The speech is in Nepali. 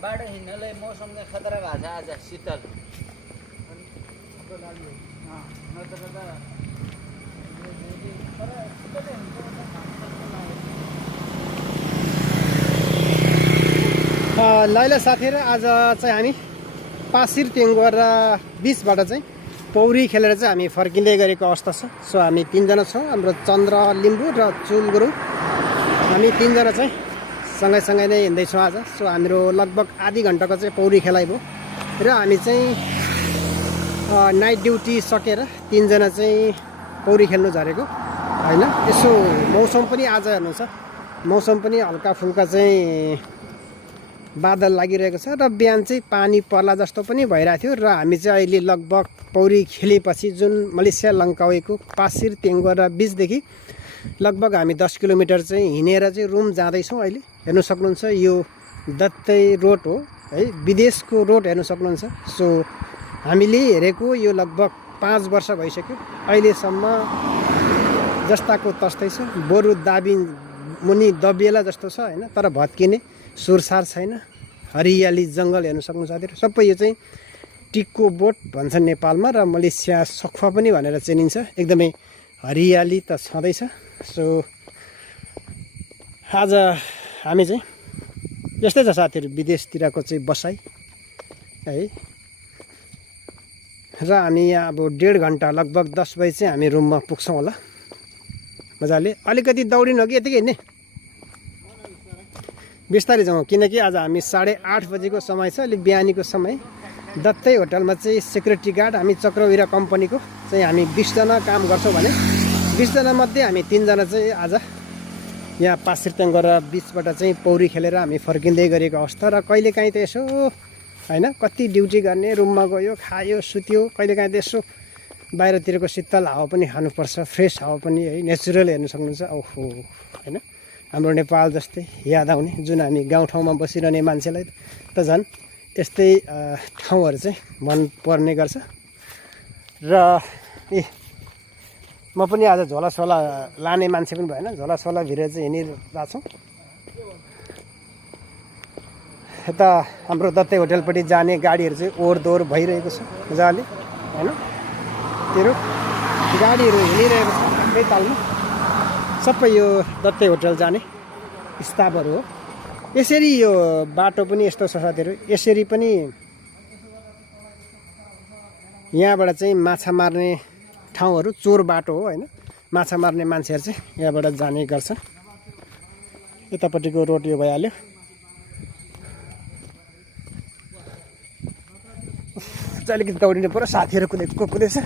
बाटो हिँड्नलाई मौसमले खतरा भएको छ आज शीतल लैला साथीहरु आज चाहिँ हामी पासिर टेङ्गोर बीचबाट चाहिँ पौडी खेलेर चाहिँ हामी फर्किँदै गरेको अवस्था छ। सो हामी तीनजना छौँ, हाम्रो चन्द्र लिम्बू र चुल गुरुङ, हामी तीनजना चाहिँ सँगै नै हिँड्दैछौँ आज। सो हाम्रो लगभग आधी घन्टाको चाहिँ पौडी खेलाइ भयो र हामी चाहिँ नाइट ड्युटी सकेर तीनजना चाहिँ पौडी खेल्नु झरेको होइन। यसो मौसम पनि आज हेर्नुहुन्छ, मौसम पनि हल्का फुल्का चाहिँ बादल लागिरहेको छ र बिहान चाहिँ पानी पर्ला जस्तो पनि भइरहेको थियो। र हामी चाहिँ अहिले लगभग पौडी खेलेपछि जुन मलेसिया लङ्कावेको पासिर टेङ्गोर बीचदेखि लगभग हामी 10 किलोमिटर चाहिँ हिँडेर चाहिँ रुम जाँदैछौँ। अहिले हेर्नु सक्नुहुन्छ यो दत्तै रोड हो है, विदेशको रोड हेर्नु सक्नुहुन्छ। सो हामीले हेरेको यो लगभग 5 वर्ष भइसक्यो, अहिलेसम्म जस्ताको तस्तै छ, बरु दाबी मुनि दबिएला जस्तो छ होइन, तर भत्किने सुरसार छैन, हरियाली जङ्गल हेर्नु सक्नु साथीहरु। सबै यो चाहिँ टिक्को बोट भन्छ नेपालमा र मलेसिया सखुवा पनि भनेर चिनिन्छ। एकदमै हरियाली त छँदैछ। सो आज हामी चाहिँ यस्तै छ साथीहरु, विदेशतिरको चाहिँ बसाइ है। र हामी यहाँ अब 1.5 घन्टा लगभग 10 बजे चाहिँ हामी रुममा पुग्छौँ होला मजाले। अलिकति दौडिनु हो कि यतिकै हिँड्ने? बिस्तारै जाउँ, किनकि आज हामी 8:30 बजेको समय छ, अलिक बिहानीको समय। दत्तै होटलमा चाहिँ सेक्युरिटी गार्ड, हामी चक्रवीरा कम्पनीको चाहिँ हामी 20 जना काम गर्छौँ भने 20 जना मध्ये हामी 3 जना चाहिँ आज यहाँ पासिर टेङ्गोर बीचबाट चाहिँ पौडी खेलेर हामी फर्किँदै गरेको अवस्था। र कहिलेकाहीँ त यसो होइन, कति ड्युटी गर्ने, रुममा गयो, खायो, सुत्यो, कहिलेकाहीँ त यसो बाहिरतिरको शीतल हावा पनि खानुपर्छ, फ्रेस हावा पनि है, नेचुरल हेर्नु सक्नुहुन्छ। ओहो होइन, हाम्रो नेपाल जस्तै याद आउने, जुन हामी गाउँठाउँमा बसिरहने मान्छेलाई त झन् यस्तै ठाउँहरू चाहिँ मन पर्ने गर्छ। र म पनि आज झोलासोला लाने मान्छे पनि भएन, झोलासोला भिरेर चाहिँ हिँडिरहेको छौँ। यता हाम्रो दत्तै होटलपट्टि जाने गाडीहरू चाहिँ ओहोरदोहोर भइरहेको छ मजाले होइन। तेरो गाडीहरू हिँडिरहेको छ एकै तालमा, सबै यो दत्तै होटल जाने स्टाफहरू हो। यसरी यो बाटो पनि यस्तो छ साथीहरु, यसरी पनि यहाँबाट चाहिँ माछा मार्ने ठाउँहरू चोर बाटो हो होइन, माछा मार्ने मान्छेहरू चाहिँ यहाँबाट जाने गर्छन्। यतापट्टिको रोड यो भइहाल्यो। अलिकति दौडिनु पर्यो, साथीहरू कुदेछ।